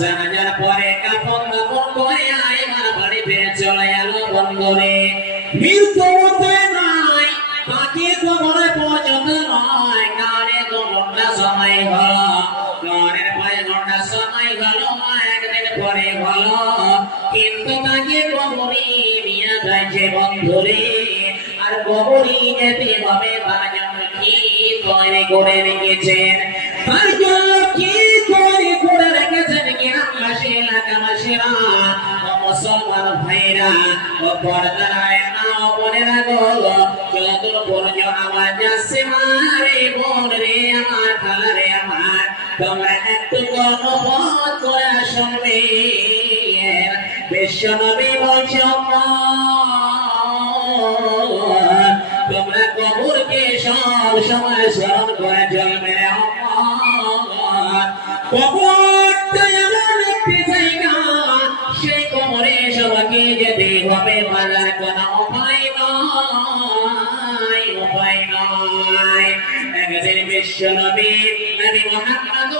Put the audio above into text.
জানাজার পরে কাপড় কাপড় করে আইবার বাড়ি ফিরে চলে এলো বন্ধুরে মৃত্যু মতে নাই তাকে কবরে পর্যন্ত নয়। কানে তো ঘণ্টা সময় হল কানের পায়ে ঘণ্টা সময় গেল, একদিন পরে ভালো কিন্তু তাকে কবরে নিয়ে যাচ্ছে বন্ধুরে, আর কবরে যেতে হবে জন্য কি তৈরি করে রেখেছেন? মুসলমান ভাইরা, ও পর্দায় না বোনেরা মারে বোন রে আমার আমার তোমরা একটু করে শুনবে। তোমরা সব সময় স্মরণ করে সবাইকে যেতে হবে মালার কোনো উপায় নয় উপায় নয় একদিন বিশ্ব নবী নবী মোহাম্মদ